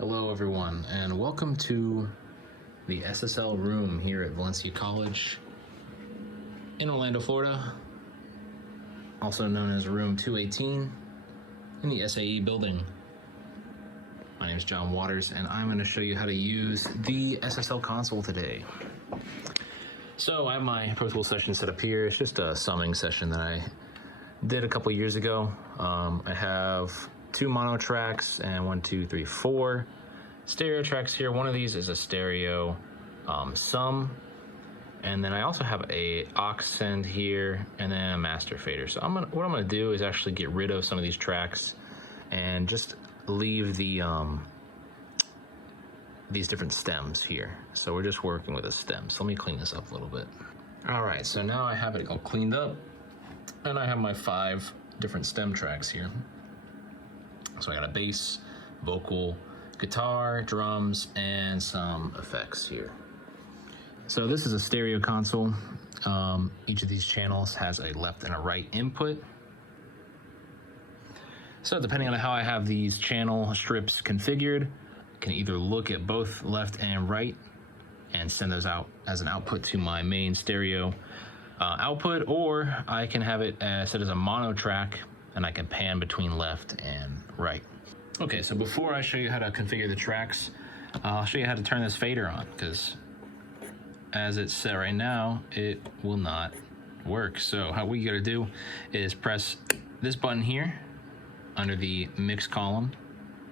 Hello everyone, and welcome to the SSL room here at Valencia College in Orlando, Florida, also known as room 218 in the SAE building. My name is John Waters, and I'm going to show you how to use the SSL console today. So I have my Pro Tools session set up here. It's just a summing session that I did a couple years ago. I have 2 mono tracks and 4 stereo tracks here. One of these is a stereo sum, and then I also have a aux send here and then a master fader. So what I'm gonna do is actually get rid of some of these tracks and just leave the these different stems here. So we're just working with a stem. So let me clean this up a little bit. All right, so now I have it all cleaned up, and I have my 5 different stem tracks here. So I got a bass, vocal, guitar, drums, and some effects here. So this is a stereo console. Each of these channels has a left and a right input. So depending on how I have these channel strips configured, I can either look at both left and right and send those out as an output to my main stereo output, or I can have it set as a mono track and I can pan between left and right. Okay, so before I show you how to configure the tracks, I'll show you how to turn this fader on, because as it's set right now, it will not work. So what you gotta do is press this button here under the mix column,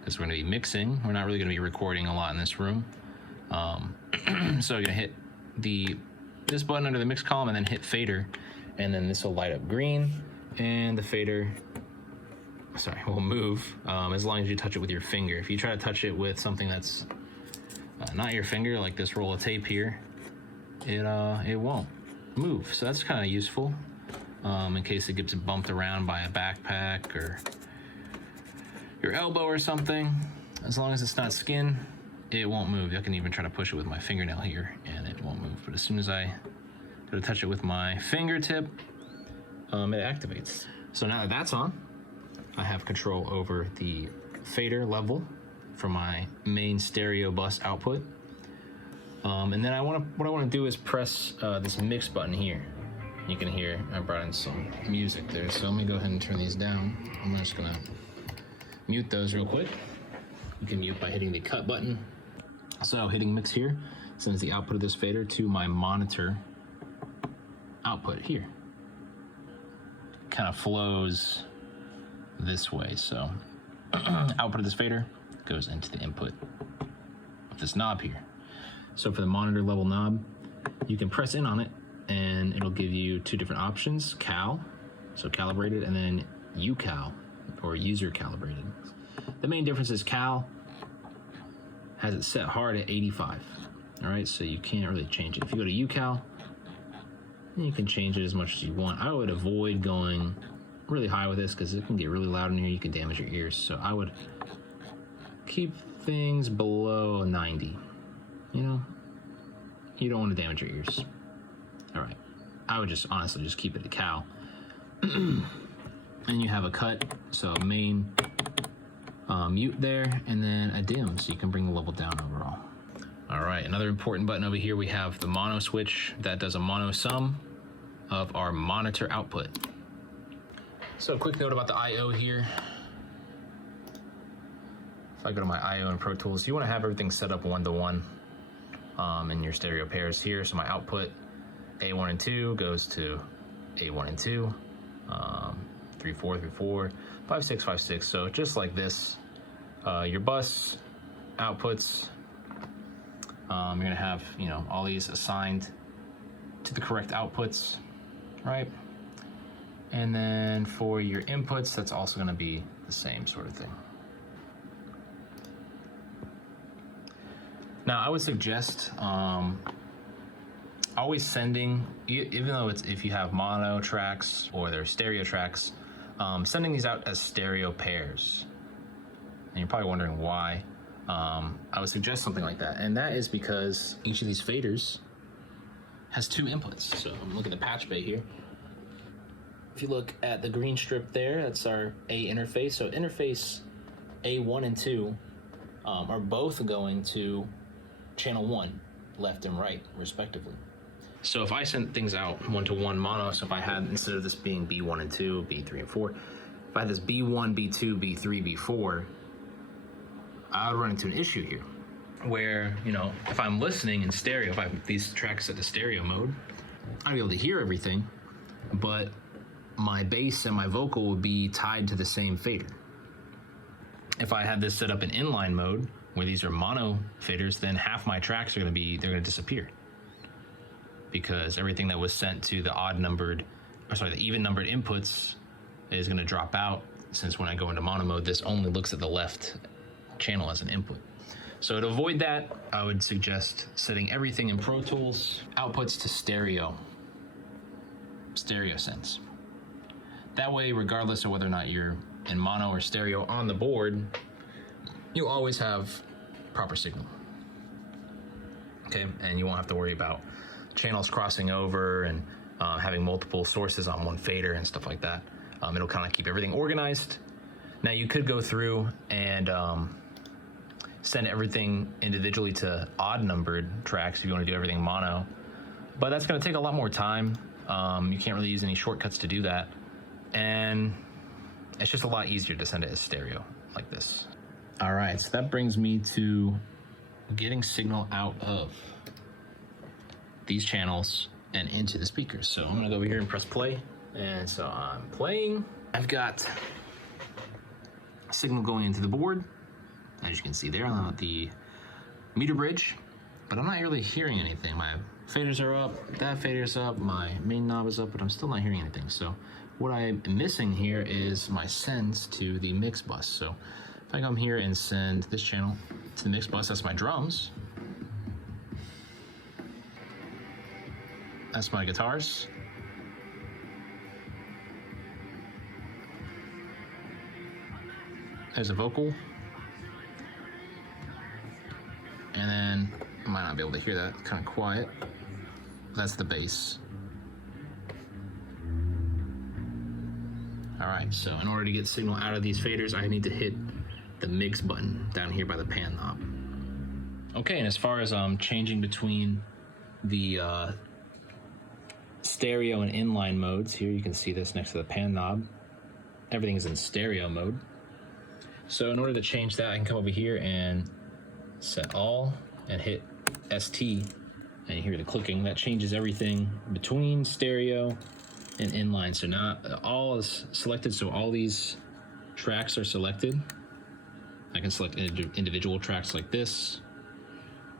because we're gonna be mixing. We're not really gonna be recording a lot in this room. So you're gonna hit this button under the mix column and then hit fader, and then this will light up green, and the fader will move as long as you touch it with your finger. If you try to touch it with something that's not your finger, like this roll of tape here, it won't move. So that's kind of useful in case it gets bumped around by a backpack or your elbow or something. As long as it's not skin, it won't move. I can even try to push it with my fingernail here and it won't move. But as soon as I go to touch it with my fingertip, it activates. So now that that's on, I have control over the fader level for my main stereo bus output. And then what I want to do is press this mix button here. You can hear I brought in some music there. So let me go ahead and turn these down. I'm just gonna mute those real quick. You can mute by hitting the cut button. So hitting mix here sends the output of this fader to my monitor output here. Kind of flows this way. So output of this fader goes into the input of this knob here. So for the monitor level knob, you can press in on it and it'll give you 2 different options: cal, so calibrated, and then ucal, or user calibrated. The main difference is cal has it set hard at 85. All right, so you can't really change it. If you go to ucal, you can change it as much as you want. I would avoid going really high with this because it can get really loud in here. You can damage your ears. So I would keep things below 90. You know, you don't want to damage your ears. All right, I would just honestly just keep it at cal. And you have a cut, so main mute there, and then a dim, so you can bring the level down overall. All right, another important button over here, we have the mono switch that does a mono sum of our monitor output. So a quick note about the I/O here. If I go to my I/O in Pro Tools, you want to have everything set up 1-to-1 in your stereo pairs here. So my output A1 and 2 goes to A1 and 2, 3, 4, 3, 4, 5, 6, 5, 6. So just like this, your bus outputs, you're gonna have, all these assigned to the correct outputs, right? And then for your inputs, that's also gonna be the same sort of thing. Now I would suggest always sending, even though if you have mono tracks or they're stereo tracks, sending these out as stereo pairs. And you're probably wondering why. I would suggest something like that. And that is because each of these faders has 2 inputs. So I'm looking at the patch bay here. If you look at the green strip there, that's our A interface. So interface A1 and 2 are both going to channel 1, left and right, respectively. So if I sent things out 1-to-1 mono, so if I had, instead of this being B1 and 2, B3 and 4, if I had this B1, B2, B3, B4, I would run into an issue here where, you know, if I'm listening in stereo, if I have these tracks set to stereo mode, I'd be able to hear everything, but my bass and my vocal would be tied to the same fader. If I had this set up in inline mode, where these are mono faders, then half my tracks are they're gonna disappear, because everything that was sent to the the even numbered inputs is gonna drop out, since when I go into mono mode, this only looks at the left channel as an input. So to avoid that, I would suggest setting everything in Pro Tools, outputs to stereo sense. That way, regardless of whether or not you're in mono or stereo on the board, you always have proper signal. Okay, and you won't have to worry about channels crossing over and having multiple sources on one fader and stuff like that. It'll kind of keep everything organized. Now you could go through and send everything individually to odd numbered tracks if you want to do everything mono, but that's going to take a lot more time. You can't really use any shortcuts to do that, and it's just a lot easier to send it as stereo like this. All right, so that brings me to getting signal out of these channels and into the speakers. So I'm gonna go over here and press play, and so I'm playing. I've got signal going into the board, as you can see there on the meter bridge, but I'm not really hearing anything. My faders are up, that fader's up, my main knob is up, but I'm still not hearing anything. So what I'm missing here is my sends to the mix bus. So if I come here and send this channel to the mix bus, that's my drums. That's my guitars. There's a vocal. And then, I might not be able to hear that, it's kind of quiet. That's the bass. All right, so in order to get signal out of these faders, I need to hit the mix button down here by the pan knob. Okay, and as far as changing between the stereo and inline modes, here you can see this next to the pan knob. Everything is in stereo mode. So in order to change that, I can come over here and set all and hit ST, and you hear the clicking. That changes everything between stereo and inline. So now all is selected, so all these tracks are selected. I can select individual tracks like this.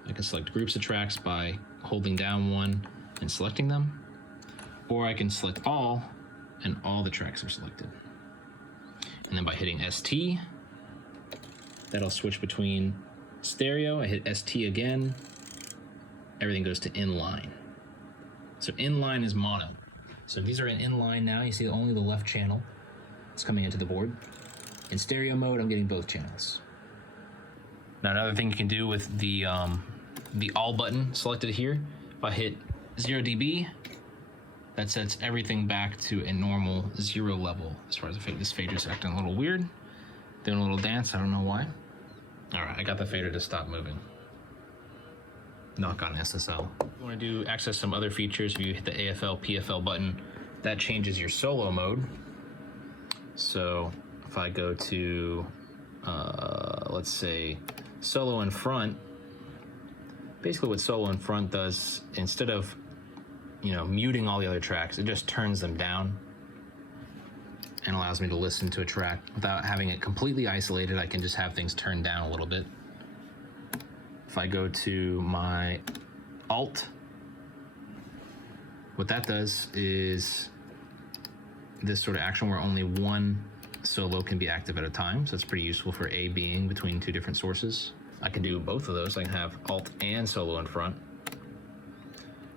I can select groups of tracks by holding down one and selecting them, or I can select all, and all the tracks are selected. And then by hitting ST, that'll switch between stereo. I hit ST again, everything goes to inline. So inline is mono. So these are in inline now. You see only the left channel is coming into the board. In stereo mode, I'm getting both channels. Now another thing you can do with the all button selected here, if I hit 0 dB, that sets everything back to a normal 0 level. As far as this fader's acting a little weird, doing a little dance, I don't know why. All right, I got the fader to stop moving. Knock on SSL. If you want to access some other features, if you hit the AFL, PFL button, that changes your solo mode. So if I go to, let's say, solo in front, basically what solo in front does, instead of, muting all the other tracks, it just turns them down and allows me to listen to a track without having it completely isolated. I can just have things turned down a little bit. If I go to my Alt, what that does is this sort of action where only one solo can be active at a time. So it's pretty useful for A being between two different sources. I can do both of those. I can have Alt and solo in front.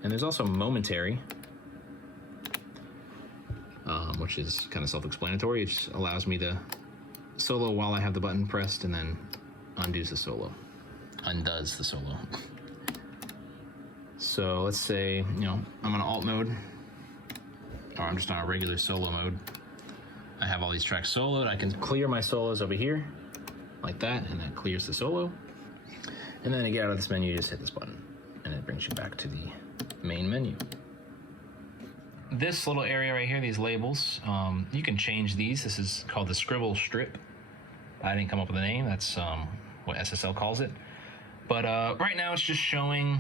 And there's also momentary, which is kind of self-explanatory. It just allows me to solo while I have the button pressed, and then undoes the solo. So let's say, I'm on alt mode, or I'm just on a regular solo mode. I have all these tracks soloed. I can clear my solos over here, like that, and that clears the solo. And then to get out of this menu, you just hit this button, and it brings you back to the main menu. This little area right here, these labels, you can change these. This is called the Scribble Strip. I didn't come up with a name, that's what SSL calls it. But right now it's just showing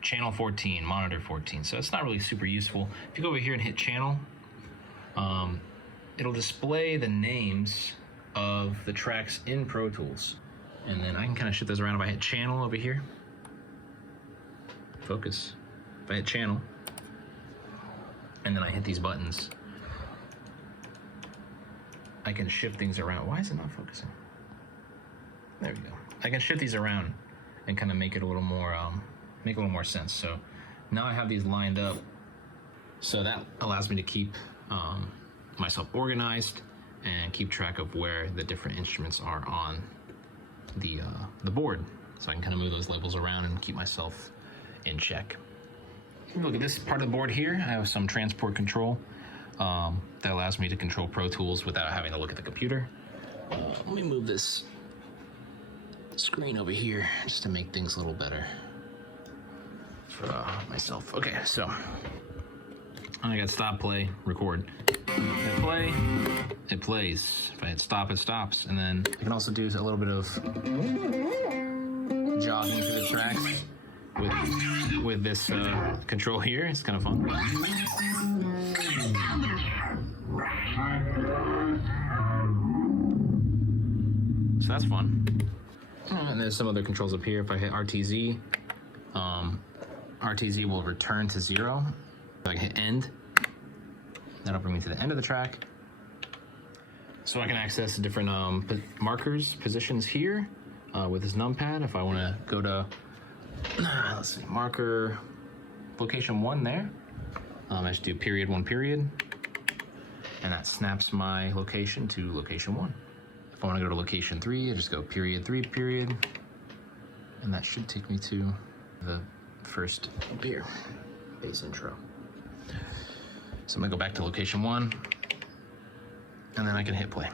channel 14, monitor 14, so it's not really super useful. If you go over here and hit channel, it'll display the names of the tracks in Pro Tools. And then I can kind of shift those around if I hit channel over here. Focus. If I hit channel, and then I hit these buttons, I can shift things around. Why is it not focusing? There we go. I can shift these around and kind of make it a little more, make a little more sense. So now I have these lined up, so that allows me to keep myself organized and keep track of where the different instruments are on the board. So I can kind of move those labels around and keep myself in check. Look at this part of the board here. I have some transport control that allows me to control Pro Tools without having to look at the computer. Let me move this screen over here just to make things a little better for myself. Okay, so I got stop, play, record. If I play, it plays. If I hit stop, it stops. And then I can also do a little bit of jogging through the tracks with this control here. It's kind of fun. So that's fun. And there's some other controls up here. If I hit RTZ, RTZ will return to 0. If I hit end, that'll bring me to the end of the track. So I can access different markers, positions here with this numpad. If I want to go to, let's see, marker location 1 there, I just do period 1 period, and that snaps my location to location 1. If I want to go to location 3, I just go period 3 period, and that should take me to the first here, bass intro. So I'm gonna go back to location 1, and then I can hit play.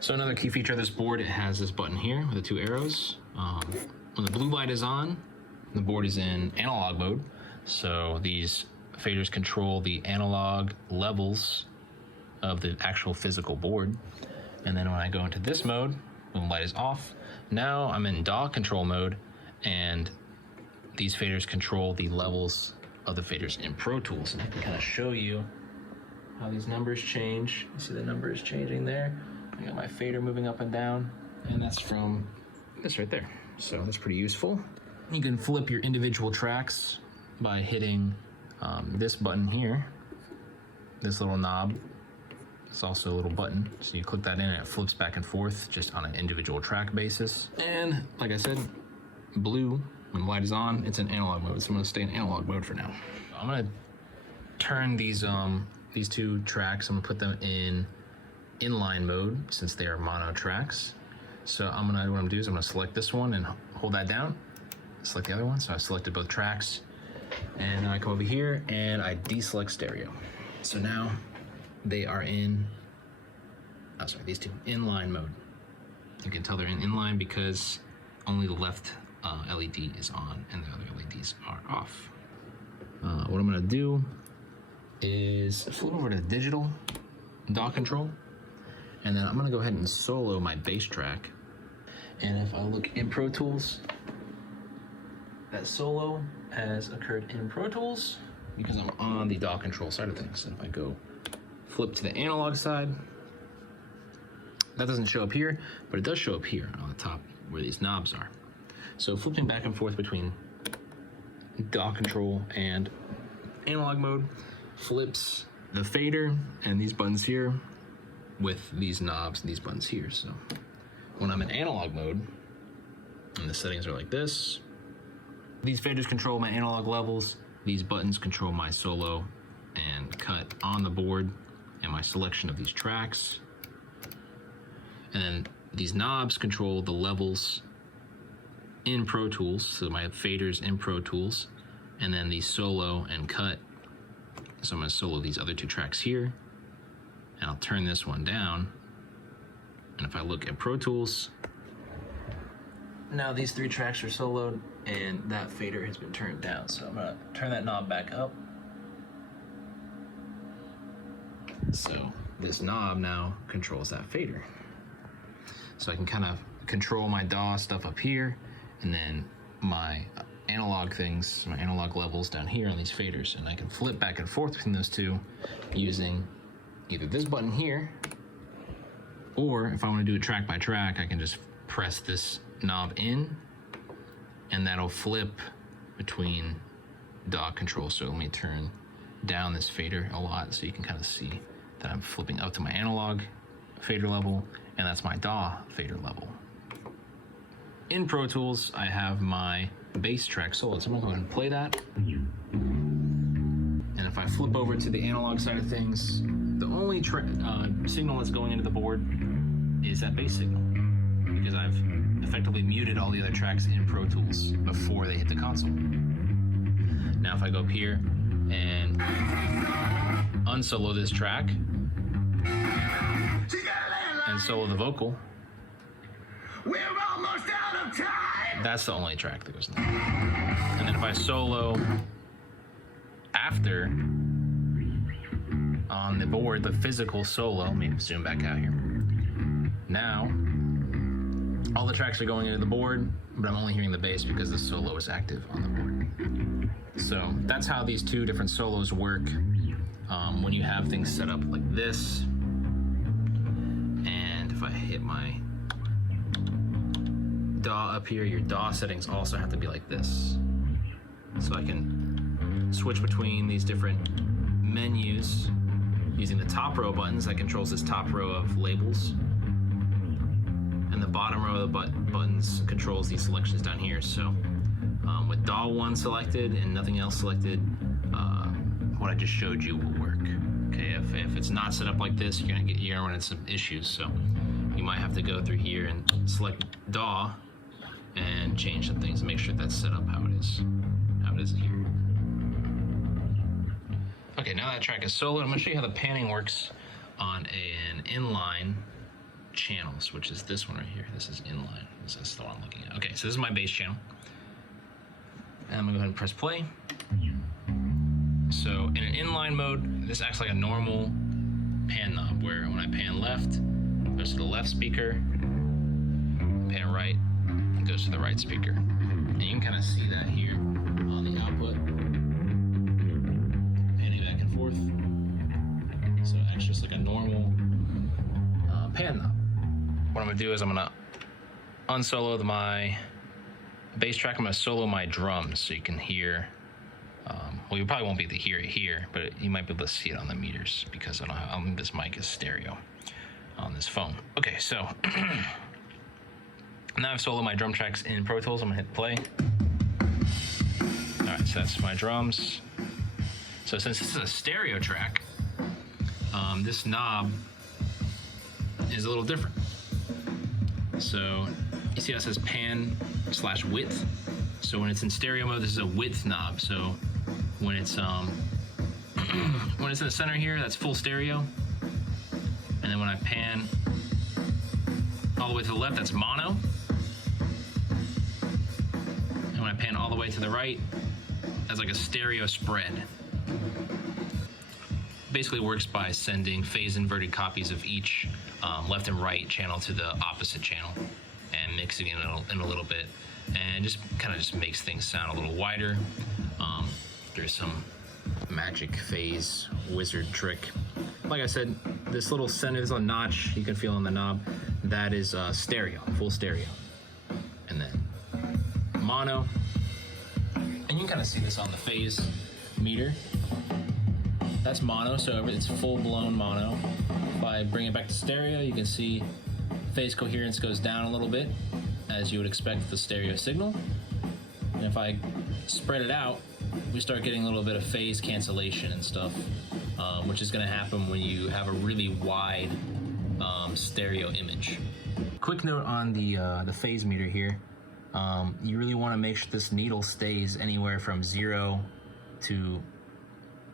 So another key feature of this board, it has this button here with the 2 arrows. When the blue light is on, the board is in analog mode. So these faders control the analog levels of the actual physical board. And then when I go into this mode, when the light is off, now I'm in DAW control mode, and these faders control the levels of the faders in Pro Tools. And I can kind of show you how these numbers change. You see the numbers changing there? I got my fader moving up and down, and that's from this right there. So that's pretty useful. You can flip your individual tracks by hitting this button here, this little knob. It's also a little button, so you click that in and it flips back and forth just on an individual track basis. And like I said, blue, when the light is on, it's in analog mode, so I'm gonna stay in analog mode for now. I'm gonna turn these 2 tracks, I'm gonna put them in inline mode since they are mono tracks. So what I'm gonna do is I'm gonna select this one and hold that down, select the other one. So I selected both tracks, and then I come over here and I deselect stereo. So now they are in, these 2, inline mode. You can tell they're in inline because only the left LED is on and the other LEDs are off. What I'm gonna do is flip over to digital DAW control, and then I'm gonna go ahead and solo my bass track. And if I look in Pro Tools, that solo has occurred in Pro Tools because I'm on the DAW control side of things. And if I go flip to the analog side, that doesn't show up here, but it does show up here on the top where these knobs are. So flipping back and forth between DAW control and analog mode flips the fader and these buttons here with these knobs and these buttons here. So when I'm in analog mode, and the settings are like this, these faders control my analog levels, these buttons control my solo and cut on the board and my selection of these tracks. And then these knobs control the levels in Pro Tools, so my faders in Pro Tools, and then the solo and cut So I'm going to solo these other 2 tracks here, and I'll turn this one down. And if I look at Pro Tools, now these 3 tracks are soloed, and that fader has been turned down. So I'm going to turn that knob back up. So this knob now controls that fader. So I can kind of control my DAW stuff up here, and then my analog things, my analog levels down here on these faders, and I can flip back and forth between those 2 using either this button here, or if I want to do it track by track, I can just press this knob in, and that'll flip between DAW controls. So let me turn down this fader a lot so you can kind of see that I'm flipping up to my analog fader level, and that's my DAW fader level. In Pro Tools, I have my bass track solo, so I'm gonna go ahead and play that. And if I flip over to the analog side of things, the only signal that's going into the board is that bass signal, because I've effectively muted all the other tracks in Pro Tools before they hit the console. Now if I go up here and unsolo this track and solo the vocal, we're almost out of time. That's the only track that goes in there. And then if I solo after on the board, the physical solo, let me zoom back out here. Now, all the tracks are going into the board, but I'm only hearing the bass because the solo is active on the board. So that's how these 2 different solos work when you have things set up like this. And if I hit my DAW up here, your DAW settings also have to be like this. So I can switch between these different menus using the top row buttons that controls this top row of labels. And the bottom row of the buttons controls these selections down here. So with DAW 1 selected and nothing else selected, what I just showed you will work. Okay, if it's not set up like this, you're gonna run into some issues. So you might have to go through here and select DAW and change some things and make sure that's set up how it is here. Okay, now that track is soloed, I'm gonna show you how the panning works on an inline channels, which is this one right here. This is inline. This is the one I'm looking at. Okay, so this is my bass channel. And I'm gonna go ahead and press play. So in an inline mode, this acts like a normal pan knob, where when I pan left, it goes to the left speaker, pan right, it goes to the right speaker. And you can kind of see that here on the output. Panning back and forth. So it acts just like a normal pan knob. What I'm gonna do is I'm gonna unsolo my bass track. I'm gonna solo my drums so you can hear. Well, you probably won't be able to hear it here, but you might be able to see it on the meters because this mic is stereo on this phone. Okay, so now I've soloed my drum tracks in Pro Tools. I'm gonna hit play. All right, so that's my drums. So since this is a stereo track, this knob is a little different. So you see how it says pan/width. So when it's in stereo mode, this is a width knob. So when it's when it's in the center here, that's full stereo. And then when I pan all the way to the left, that's mono. And when I pan all the way to the right, that's like a stereo spread. Basically works by sending phase inverted copies of each left and right channel to the opposite channel and mixing it in a little bit, and just kind of just makes things sound a little wider. There's some magic phase wizard trick. Like I said, this little center, this little notch you can feel on the knob, that is stereo, full stereo. And then mono, and you can kind of see this on the phase meter. That's mono, so it's full-blown mono. If I bring it back to stereo, you can see phase coherence goes down a little bit, as you would expect with the stereo signal. And if I spread it out, we start getting a little bit of phase cancellation and stuff, which is going to happen when you have a really wide stereo image. Quick note on the phase meter here. You really want to make sure this needle stays anywhere from 0 to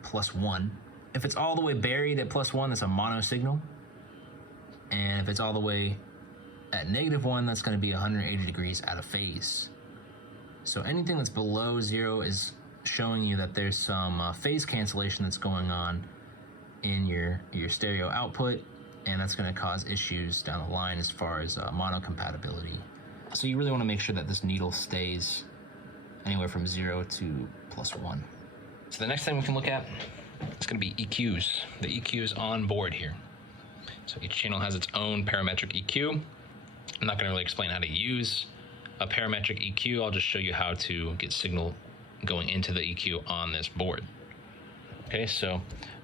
+1. If it's all the way buried at +1, that's a mono signal. And if it's all the way at -1, that's going to be 180 degrees out of phase. So anything that's below 0 is showing you that there's some phase cancellation that's going on in your stereo output, and that's going to cause issues down the line as far as mono compatibility. So you really want to make sure that this needle stays anywhere from 0 to +1. So the next thing we can look at is going to be EQs. The EQs on board here. So each channel has its own parametric EQ. I'm not going to really explain how to use a parametric EQ. I'll just show you how to get signal going into the EQ on this board. Okay, so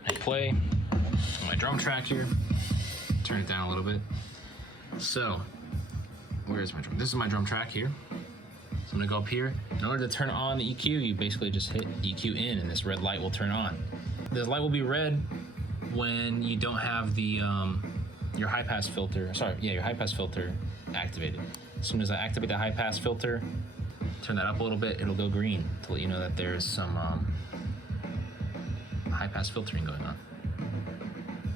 I play on my drum track here. Turn it down a little bit. So, where's my drum? This is my drum track here. So I'm gonna go up here. In order to turn on the EQ, you basically just hit EQ in and this red light will turn on. This light will be red when you don't have the your high pass filter, your high pass filter activated. As soon as I activate the high pass filter, turn that up a little bit, it'll go green to let you know that there's some high pass filtering going on.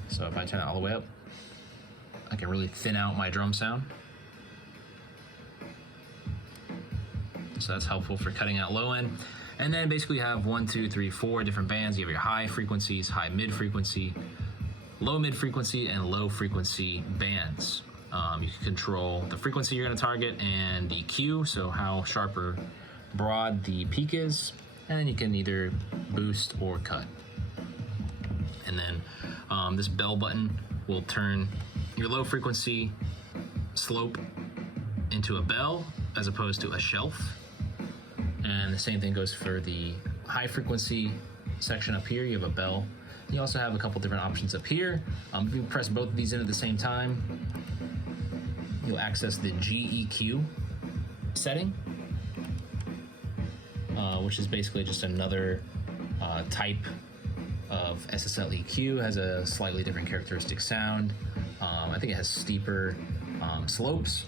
So if I turn it all the way up, I can really thin out my drum sound. So that's helpful for cutting out low end. And then basically you have 1, 2, 3, 4 different bands. You have your high frequencies, high mid frequency, low mid frequency, and low frequency bands. You can control the frequency you're going to target and the EQ, so how sharp or broad the peak is, and then you can either boost or cut. And then this bell button will turn your low frequency slope into a bell as opposed to a shelf. And the same thing goes for the high frequency section up here. You have a bell. You also have a couple different options up here. If you press both of these in at the same time, you'll access the GEQ setting, which is basically just another type of SSL EQ. It has a slightly different characteristic sound. I think it has steeper slopes,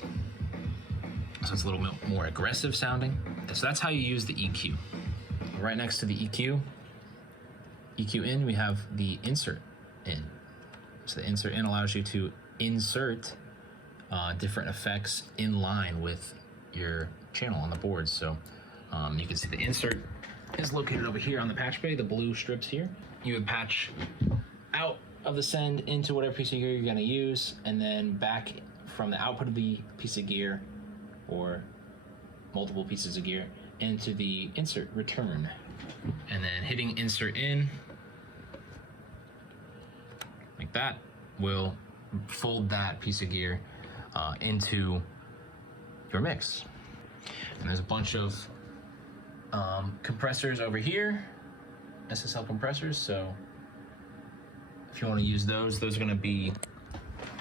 so it's a little bit more aggressive sounding. So that's how you use the EQ. Right next to the EQ in, we have the insert in. So the insert in allows you to insert different effects in line with your channel on the board. So you can see the insert is located over here on the patch bay, the blue strips here. You would patch out of the send into whatever piece of gear you're going to use, and then back from the output of the piece of gear or multiple pieces of gear into the insert return. And then hitting insert in like that will fold that piece of gear into your mix. And there's a bunch of compressors over here, SSL compressors. So if you want to use those are going to be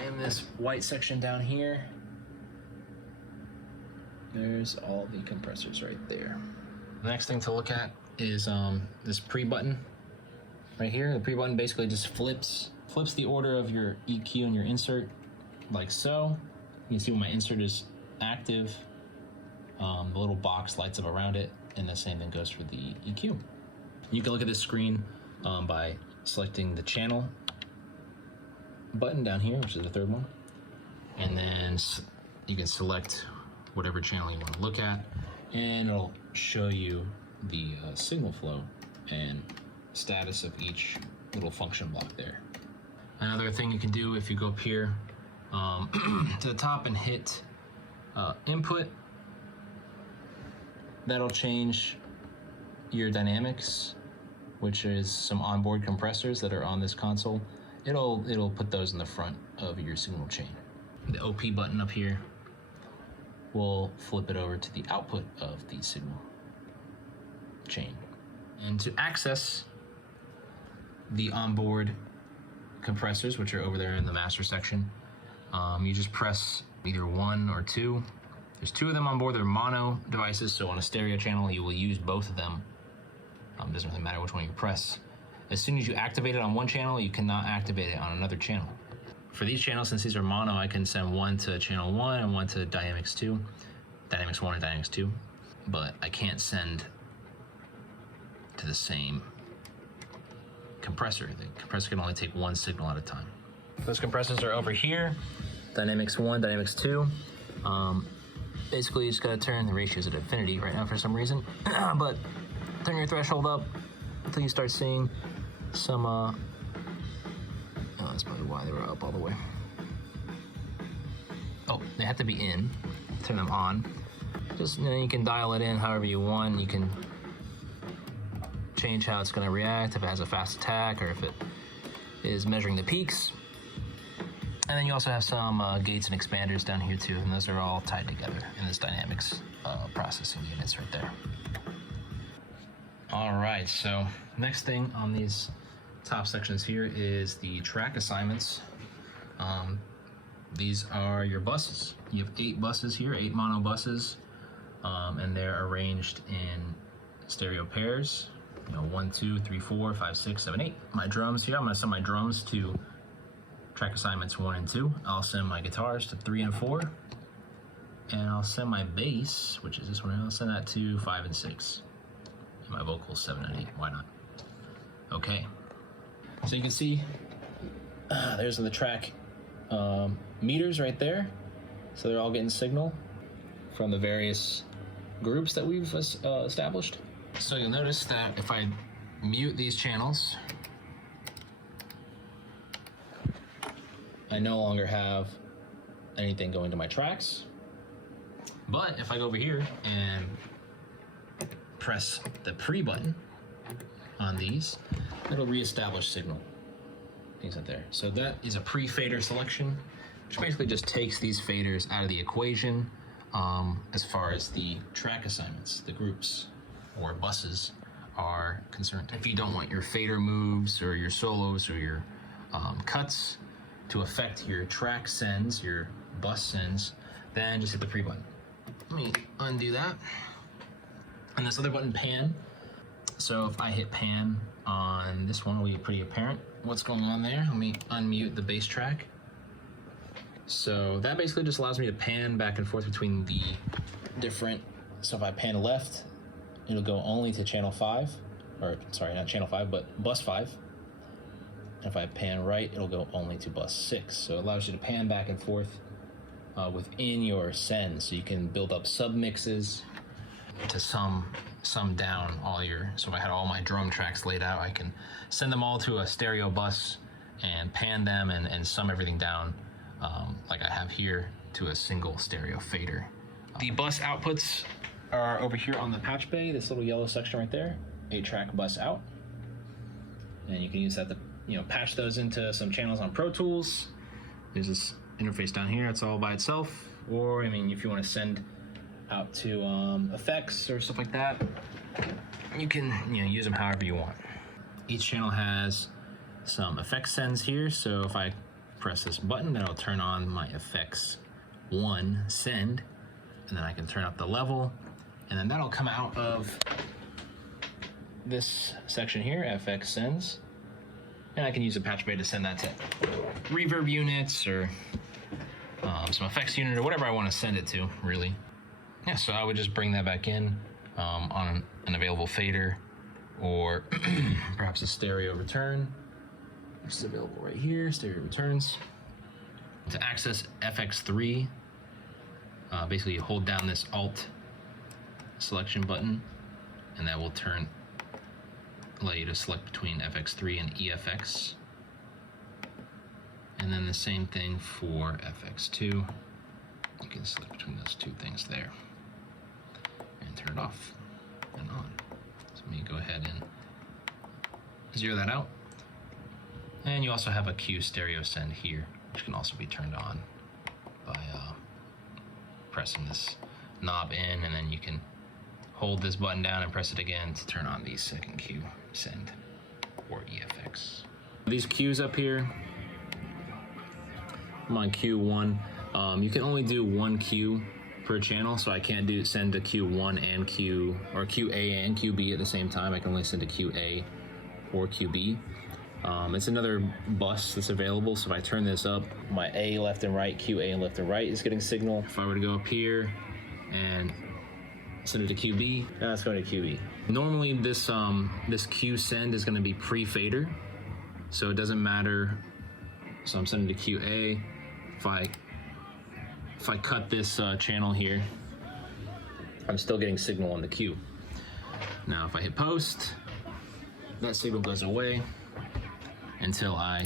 in this white section down here. There's all the compressors right there. The next thing to look at is this pre-button right here. The pre-button basically just flips the order of your EQ and your insert like so. You can see when my insert is active, the little box lights up around it, and the same thing goes for the EQ. You can look at this screen by selecting the channel button down here, which is the third one, and then you can select whatever channel you want to look at, and it'll show you the signal flow and status of each little function block there. Another thing you can do, if you go up here to the top and hit input, that'll change your dynamics, which is some onboard compressors that are on this console. It'll put those in the front of your signal chain. The OP button up here will flip it over to the output of the signal chain. And to access the onboard compressors, which are over there in the master section, you just press either 1 or 2. There's 2 of them on board. They're mono devices, so on a stereo channel you will use both of them. It doesn't really matter which one you press. As soon as you activate it on one channel, you cannot activate it on another channel. For these channels, since these are mono, I can send one to channel 1 and one to Dynamics 2, Dynamics 1 and Dynamics 2, but I can't send to the same compressor. The compressor can only take one signal at a time. Those compressors are over here. Dynamics 1, Dynamics 2. Basically, you just gotta turn the ratios at infinity right now for some reason. But turn your threshold up until you start seeing some, oh, that's probably why they were up all the way. Oh, they have to be in. Turn them on. Just, you can dial it in however you want. You can change how it's gonna react, if it has a fast attack or if it is measuring the peaks. And then you also have some gates and expanders down here too, and those are all tied together in this dynamics processing units right there. All right, so next thing on these top sections here is the track assignments. These are your buses. You have 8 buses here, 8 mono buses, and they're arranged in stereo pairs. 1, 2, 3, 4, 5, 6, 7, 8. My drums here, I'm gonna send my drums to track assignments 1 and 2. I'll send my guitars to 3 and 4. And I'll send my bass, which is this one, I'll send that to 5 and 6. And my vocals 7 and 8, why not? Okay. So you can see, there's the track meters right there. So they're all getting signal from the various groups that we've established. So you'll notice that if I mute these channels, I no longer have anything going to my tracks. But if I go over here and press the pre button on these, it'll reestablish signal. Things out there. So that is a pre-fader selection, which basically just takes these faders out of the equation as far as the track assignments, the groups or buses are concerned. If you don't want your fader moves or your solos or your cuts to affect your track sends, your bus sends, then just hit the pre button. Let me undo that. And this other button, pan. So if I hit pan on this one, it'll be pretty apparent what's going on there. Let me unmute the bass track. So that basically just allows me to pan back and forth between the different, so if I pan left, it'll go only to channel 5, or sorry, not channel 5, but bus 5. And if I pan right, it'll go only to bus 6. So it allows you to pan back and forth within your send, so you can build up submixes to sum down all your, so if I had all my drum tracks laid out, I can send them all to a stereo bus and pan them and sum everything down like I have here to a single stereo fader. The bus outputs are over here on the patch bay, this little yellow section right there, 8-track bus out. And you can use that to patch those into some channels on Pro Tools. There's this interface down here, it's all by itself. Or, if you want to send out to effects or stuff like that, you can use them however you want. Each channel has some effects sends here, so if I press this button, that'll turn on my effects 1 send, and then I can turn up the level, and then that'll come out of this section here, FX sends, and I can use a patch bay to send that to reverb units or some effects unit or whatever I want to send it to, really. Yeah, so I would just bring that back in on an available fader or perhaps a stereo return, which is available right here, stereo returns. To access FX3, basically you hold down this Alt selection button, and that will allow you to select between FX3 and EFX. And then the same thing for FX2. You can select between those two things there and turn it off and on. So let me go ahead and zero that out. And you also have a Q stereo send here, which can also be turned on by pressing this knob in, and then you can hold this button down and press it again to turn on the second Q send or EFX. These Qs up here, I'm on Q1. You can only do 1 Q per channel, so I can't send to Q1 and Q, or QA and QB at the same time. I can only send to QA or QB. It's another bus that's available, so if I turn this up, my A left and right, QA and left and right is getting signal. If I were to go up here and send it to QB, that's going to QB. Normally this Q send is going to be pre-fader, So it doesn't matter. So I'm sending to QA. If I cut this channel here, I'm still getting signal on the Q. Now if I hit post, that signal goes away until I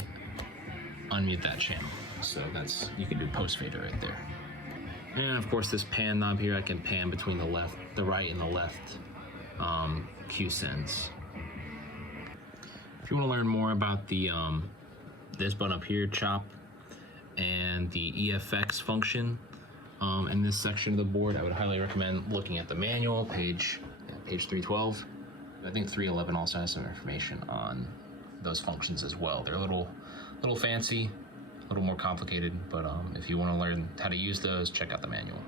unmute that channel. So that's, you can do post fader right there. And of course this pan knob here, I can pan between the right and the left Q sends. If you want to learn more about the this button up here, chop, and the EFX function in this section of the board, I would highly recommend looking at the manual, page 312. I think 311 also has some information on those functions as well. They're a little fancy, a little more complicated, but if you want to learn how to use those, check out the manual.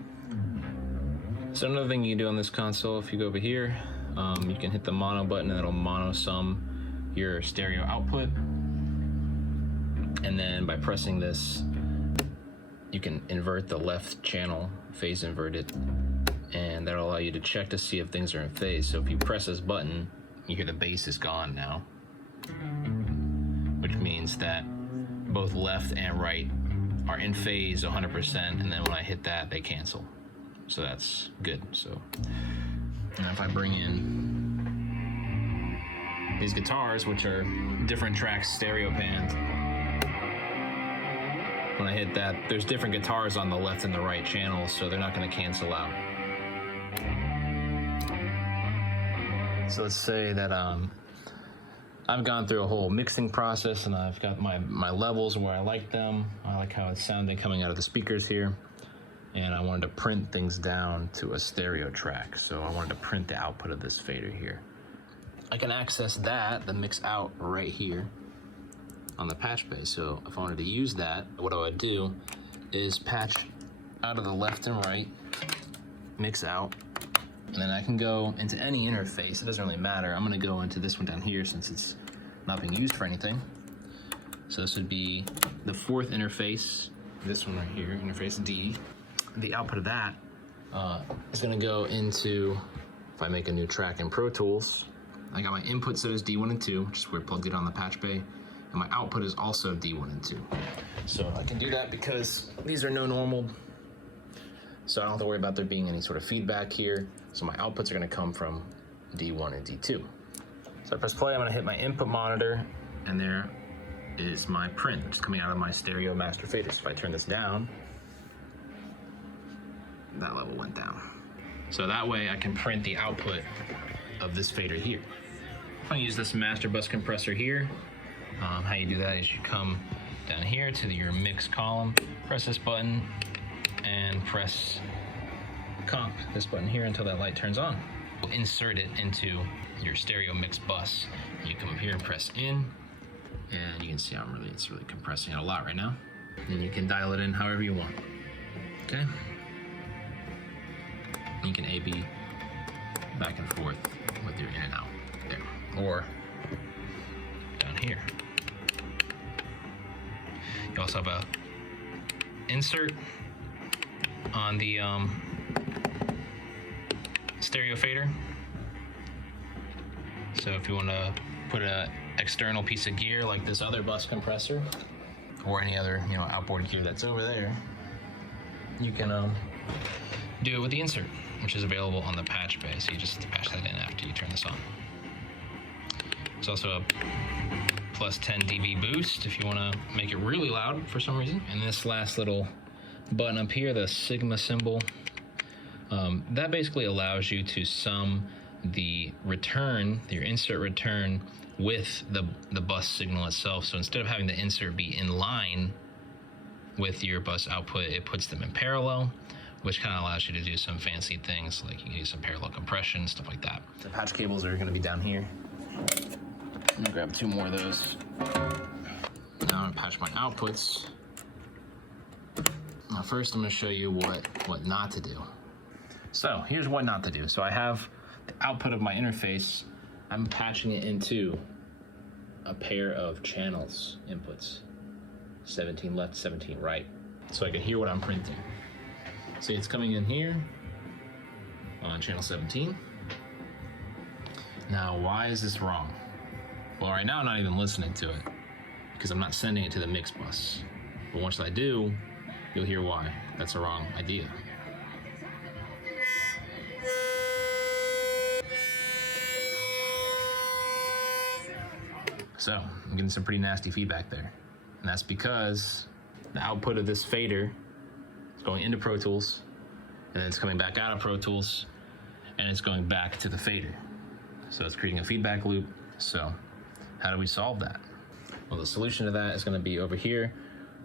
So another thing you can do on this console, if you go over here, you can hit the mono button and it'll mono sum your stereo output. And then by pressing this, you can invert the left channel, phase invert it, and that'll allow you to check to see if things are in phase. So if you press this button, you hear the bass is gone now, which means that both left and right are in phase 100%, and then when I hit that, they cancel. So that's good. So now if I bring in these guitars, which are different tracks stereo panned, when I hit that, there's different guitars on the left and the right channels, so they're not going to cancel out. So let's say that I've gone through a whole mixing process and I've got my levels where I like them. I like how it's sounding coming out of the speakers here. And I wanted to print things down to a stereo track. So I wanted to print the output of this fader here. I can access that, the mix out, right here on the patch bay. So if I wanted to use that, what I would do is patch out of the left and right, mix out, and then I can go into any interface. It doesn't really matter. I'm going to go into this one down here since it's not being used for anything. So this would be the fourth interface, this one right here, interface D. The output of that is going to go into, if I make a new track in Pro Tools, I got my input set as D1 and 2, which is where I plugged it on the patch bay, and my output is also D1 and 2. So I can do that because these are no normal, so I don't have to worry about there being any sort of feedback here. So my outputs are going to come from D1 and D2. So I press play, I'm going to hit my input monitor, and there is my print, which is coming out of my stereo master fader. So if I turn this down, that level went down. So that way I can print the output of this fader here. I'm going to use this master bus compressor here. How you do that is you come down here to your mix column, press this button, and press comp, this button here, until that light turns on. We'll insert it into your stereo mix bus. You come up here and press in, and you can see how it's really compressing it a lot right now. And you can dial it in however you want. Okay? You can A/B back and forth with your in and out there, or down here. You also have a insert on the stereo fader. So if you want to put an external piece of gear like this other bus compressor, or any other outboard gear that's over there, you can do it with the insert, which is available on the patch bay. So you just patch that in after you turn this on. There's also a plus 10 dB boost if you want to make it really loud for some reason. And this last little button up here, the Sigma symbol, that basically allows you to sum the return, your insert return, with the bus signal itself. So instead of having the insert be in line with your bus output, it puts them in parallel, which kind of allows you to do some fancy things, like you can use some parallel compression, stuff like that. The patch cables are going to be down here. I'm gonna grab 2 more of those. Now I'm gonna patch my outputs. Now first I'm gonna show you what not to do. So here's what not to do. So I have the output of my interface. I'm patching it into a pair of channels inputs, 17 left, 17 right, so I can hear what I'm printing. See, it's coming in here on channel 17. Now, why is this wrong? Well, right now I'm not even listening to it. because I'm not sending it to the mix bus. But once I do, you'll hear why. That's the wrong idea. So I'm getting some pretty nasty feedback there. And that's because the output of this fader is going into Pro Tools, and then it's coming back out of Pro Tools, and it's going back to the fader. So it's creating a feedback loop. So how do we solve that? Well, the solution to that is going to be over here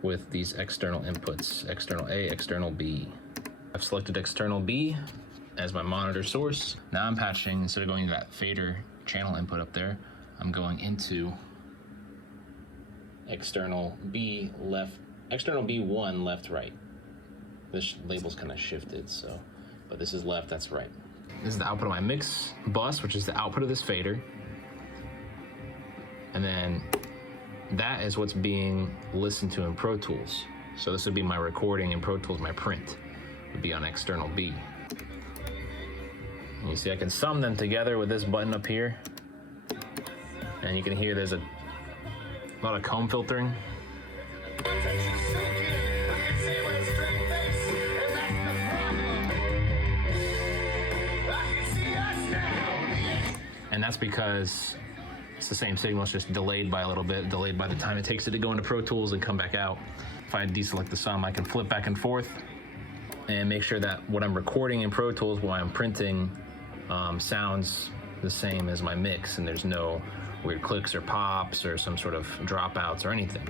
with these external inputs, external A, external B. I've selected external B as my monitor source. Now I'm patching, instead of going to that fader channel input up there, I'm going into external B left, external B1 left, right. This label's kind of shifted, so, but this is left, that's right. This is the output of my mix bus, which is the output of this fader. And then that is what's being listened to in Pro Tools. So this would be my recording in Pro Tools, my print would be on external B. And you see I can sum them together with this button up here. And you can hear there's a lot of comb filtering. And that's because it's the same signal, it's just delayed by a little bit, delayed by the time it takes it to go into Pro Tools and come back out. If I deselect the sum, I can flip back and forth and make sure that what I'm recording in Pro Tools while I'm printing sounds the same as my mix, and there's no weird clicks or pops or some sort of dropouts or anything.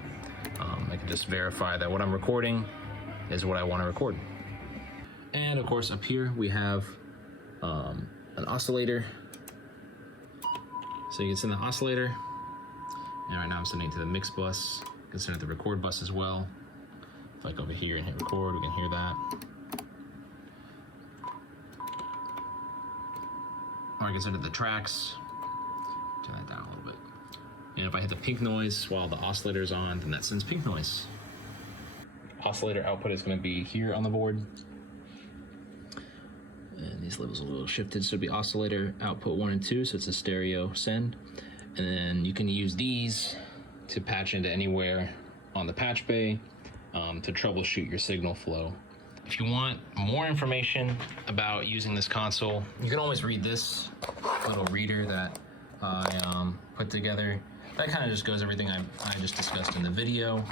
I can just verify that what I'm recording is what I want to record. And of course up here we have an oscillator. So you can send the oscillator, and right now I'm sending it to the mix bus. You can send it to the record bus as well. Like over here and hit record, we can hear that. Or I can send it to the tracks. Turn that down a little bit. And if I hit the pink noise while the oscillator is on, then that sends pink noise. Oscillator output is going to be here on the board. And these levels are a little shifted, so it'll be oscillator output 1 and 2, so it's a stereo send. And then you can use these to patch into anywhere on the patch bay to troubleshoot your signal flow. If you want more information about using this console, you can always read this little reader that I put together. That kind of just goes everything I just discussed in the video.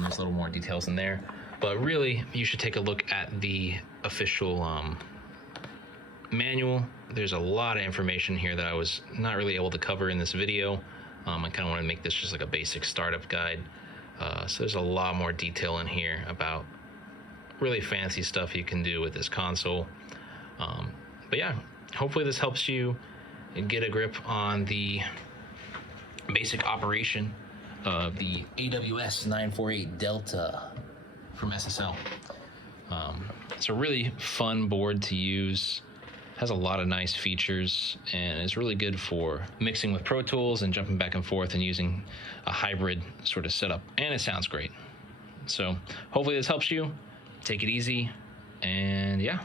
There's a little more details in there, but really you should take a look at the official manual. There's a lot of information here that I was not really able to cover in this video. I kind of want to make this just like a basic startup guide. So there's a lot more detail in here about really fancy stuff you can do with this console. But yeah, hopefully this helps you get a grip on the basic operation of the AWS 948 Delta from SSL. It's a really fun board to use. Has a lot of nice features and is really good for mixing with Pro Tools and jumping back and forth and using a hybrid sort of setup. And it sounds great. So hopefully this helps you. Take it easy, and yeah.